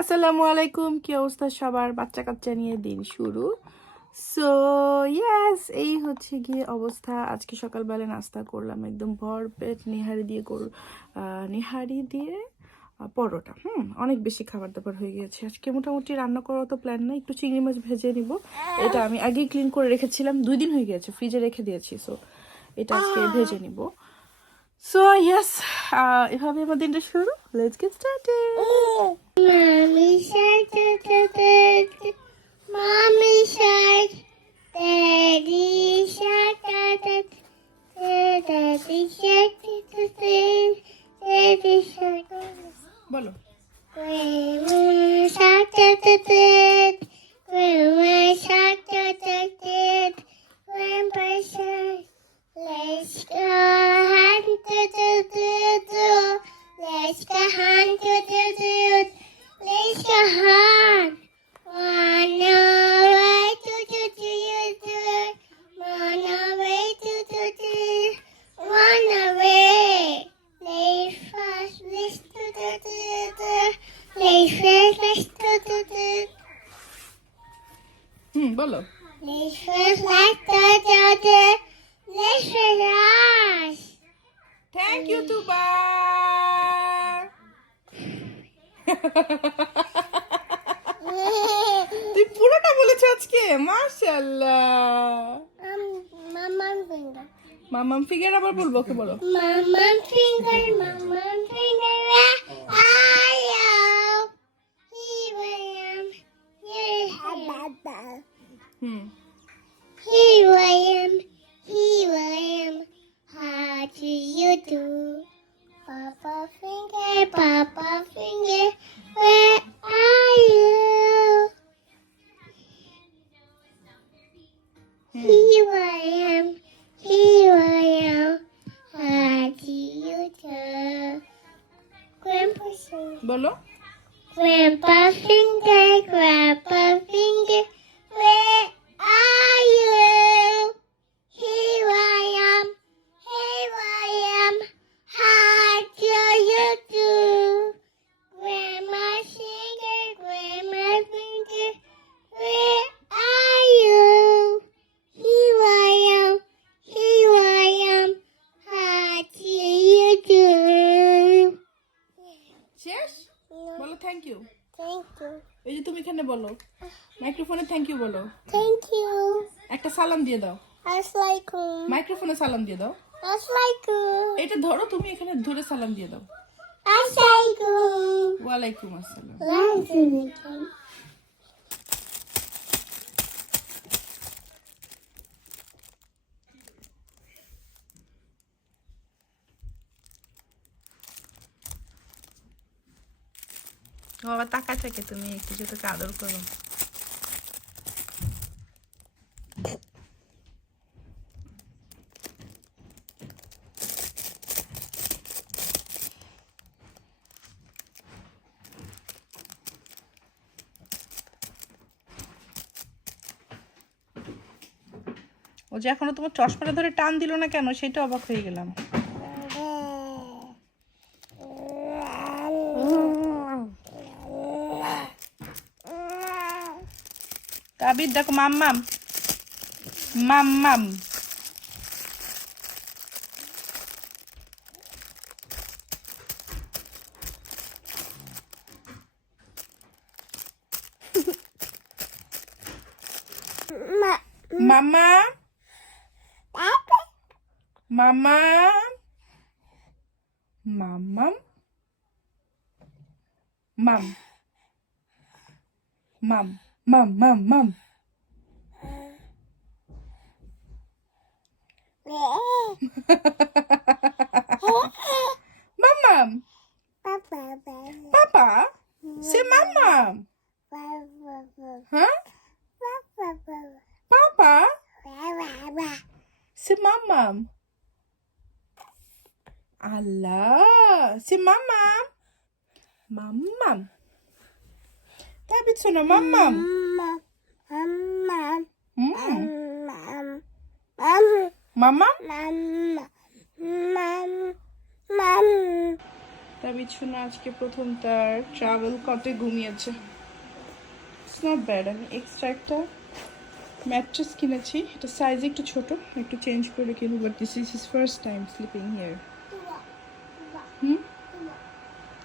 আসসালামু আলাইকুম কি অবস্থা সবার? বাচ্চা কাচ্চা নিয়ে দিন শুরু। সো ইয়াস এই হচ্ছে গিয়ে অবস্থা। আজকে সকালবেলা নাস্তা করলাম একদম ভরপেট নিহারি দিয়ে কর নিহারি দিয়ে পরোটা। হুম অনেক বেশি খাবার দাবার হয়ে গিয়েছে। আজকে মোটামুটি রান্না করার তো প্ল্যান নেই। একটু চিংড়ি মাছ ভেজে নিব। এটা আমি আগেই ক্লিন করে রেখেছিলাম। দুই দিন হয়ে গিয়েছে ফ্রিজে রেখে দিয়েছি। সো এটা আজকে ভেজে নিব। So yes, uh, if I'm ever into shuru, let's get started. Mommy shark, mommy shark, daddy shark, daddy shark, daddy shark. বলো shark, shark, shark, shark, Let's go. Let's go hunt, da, da, da. Let's go hunt. Run away, do, do, do, do, do. Run away, do, do, do. Run away. Let's fast, let's do, do, do, do. Let's fast, let's do, do, do. হুম বলো তুই পুরোটা বলেছ আজকে মাশাআল্লাহ Um, mama finger. Mama finger আবার বলব ওকে বলো mama finger. I am. Here I am. Here I am. Hmm am. Here I am. How do you do? Papa finger, Papa Here I am. Here I am. How do you do? Grandpa finger. বলো Grandpa finger, Grandpa thank you. এই যে তুমি এখানে বলো। মাইক্রোফোনে thank you বলো। Thank you একটা সালাম দিয়ে দাও। আসসালামু মাইক্রোফোনে সালাম দিয়ে দাও। আসসালামু এটা ধরো তুমি এখানে ধরে সালাম দিয়ে দাও। Assalamualaikum. ওয়ালাইকুম আসসালাম। বাবা তাকা থাকে তুমি যে তোকে আদর করো। ও যে এখনও তোমার চশমাটা ধরে টান দিল না কেন, সেটা অবাক হয়ে গেলাম। কাবির দেখো মাম্মাম মাম্মাম মামা মামা মাম্মাম মাম মাম মাম মাম মাম মাম্মাম পাপা সে মাম্মাম হ্যাঁ পাপা সে মাম্মাম আল্লাহ সে মাম্মাম মাম্মাম তাবিদ শোনো মাম্মাম হুম মাম্মাম Mom, mom, তার বিছুনা আজকে প্রথম তার ট্রাভেল কটে ঘুমিয়েছে। ইটস নট ব্যাড আমি এক্সট্রা একটা ম্যাট্রেস কিনেছি। এটা সাইজ একটু ছোট একটু চেঞ্জ করে কিনবো but this is his first time sleeping here hmm?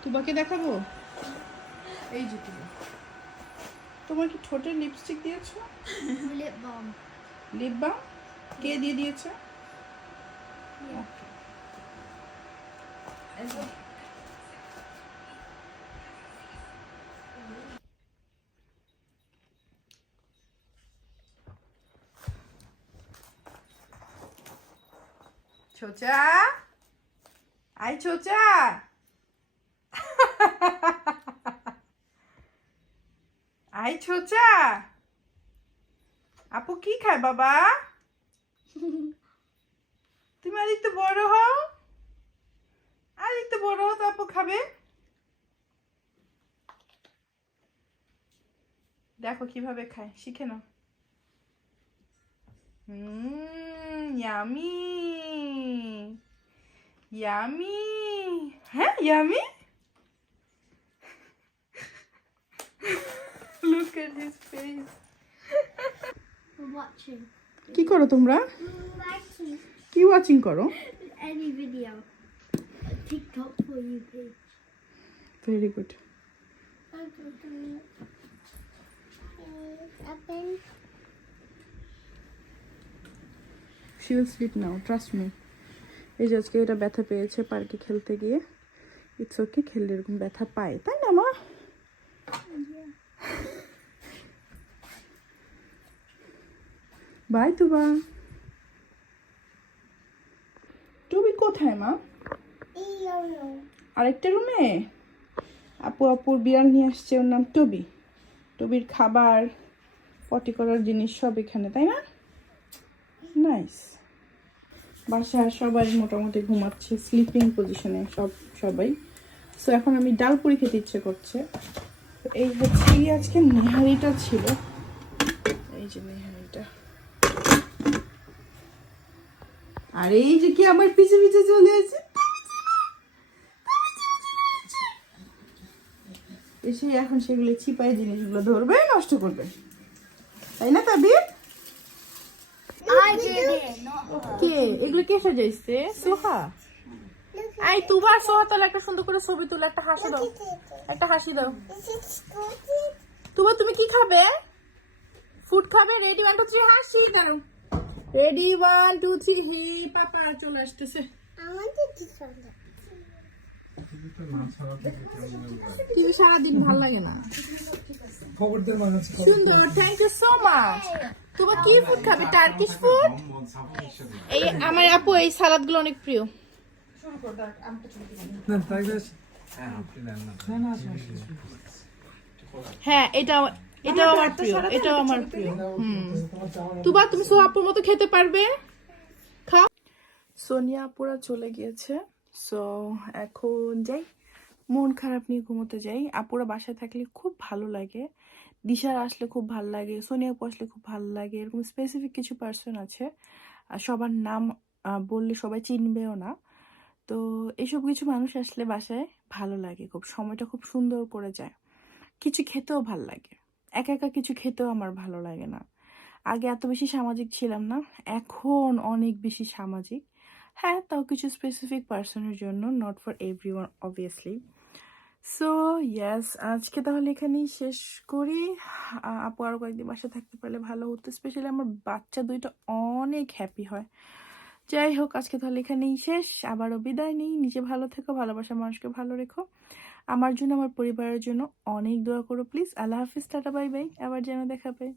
তুবাকে দেখাবো? এই যে তুবা তোমার কি ঠোঁটে লিপস্টিক দিয়েছ? Lip balm. লিপ বাম কে দিয়ে দিয়েছে? ছোচা? আই ছোচা! আই ছোচা আপু কি খায় বাবা? তুমি আর একটু বড় হও। আর একটু বড় হও তো আপু খাবে। দেখো কীভাবে খায়, শিখে নাও। হুম ইয়ামি ইয়ামি হ্যাঁ yummy Look at his face. We're watching. কি করো তোমরা কি ওয়াচিং করো any video. A TikTok for you page. Very good. She will sleep now trust me এই যে আজকে এটা ব্যথা পেয়েছে পার্কে খেলতে গিয়ে ইটস ওকে খেললে এরকম ব্যথা পায় তাই না মা বাই তুবা টুবি কোথায় মা. আরেকটা রুমে? আপু আপুর বিড়াল নিয়ে আসছে ওর নাম টবি। টবির খাবার পটি করার জিনিস সব এখানে তাই না? নাইস বাসায় সবাই মোটামুটি ঘুমাচ্ছে স্লিপিং পজিশনে সব সবাই। সো এখন আমি ডাল পুরি খেতে ইচ্ছে করছে। তো এই হচ্ছে আজকে নেহারিটা ছিল। এই যে নেহারিটা। আর এই যে কি আমার পিছে পিছে চলে আছে এসে এখন সেগুলো চিপাই জিনিসগুলো ধরবে নষ্ট করবে। তাই না তাবির. কে? এগুলো কে সাজাইছে? সোহা? আই তুবার সোহা তাহলে একটা সুন্দর করে ছবি তুলে একটা হাসি দাও। একটা হাসি দাও? তুবা তুমি কি খাবে? ফুড খাবে? রেডি ওয়ান টু থ্রি হাসি দাঁড়াও। Ready one two three hi পাপা চলে আসতেছে. টিভি সারাদিন ভালো লাগে না। সুন্দর থ্যাংক ইউ সো মাচ তোমার কি ফুড খাবে? টার্কিশ ফুড এই আমার আপু এই সালাদগুলো অনেক প্রিয়। না হ্যাঁ এটাও এটাও আমার প্রিয় এটাও আমার প্রিয়। হুম। তুবা তুমি সোহাপুর মতো খেতে পারবে? খাও। সোনিয়া আপুরা চলে গিয়েছে। সো এখন যাই। মন খারাপ নিয়ে ঘুমোতে যাই। আপুরা বাসায় থাকলে খুব ভালো লাগে। দিশার আসলে খুব ভালো লাগে। সোনিয়া আপু আসলে খুব ভালো লাগে। এরকম স্পেসিফিক কিছু পার্সন আছে। আর সবার নাম বললে সবাই চিনবেও না। তো এইসব কিছু মানুষ আসলে বাসায় ভালো লাগে। খুব সময়টা খুব সুন্দর করে যায়। কিছু খেতেও ভালো লাগে। একা একা কিছু খেতেও আমার ভালো লাগে না। আগে এত বেশি সামাজিক ছিলাম না, এখন অনেক বেশি সামাজিক। হ্যাঁ তাও কিছু স্পেসিফিক পার্সনের জন্য not for everyone obviously so yes আজকে তাহলে এখানেই শেষ করি। আপু আরও কয়েকদিন বাসা থাকতে পারলে ভালো হতো স্পেশালি আমার বাচ্চা দুইটা অনেক হ্যাপি হয়। যাই হোক, আজকে তাহলে এখানেই শেষ। আবারও বিদায় নেই। নিজে ভালো থেকো ভালোবাসা মানুষকে ভালো রেখো। আমার জন্য, আমার পরিবারের জন্য অনেক দোয়া করো প্লিজ আল্লাহ হাফিজ, টাটা বাই বাই আবার যেন দেখা পাই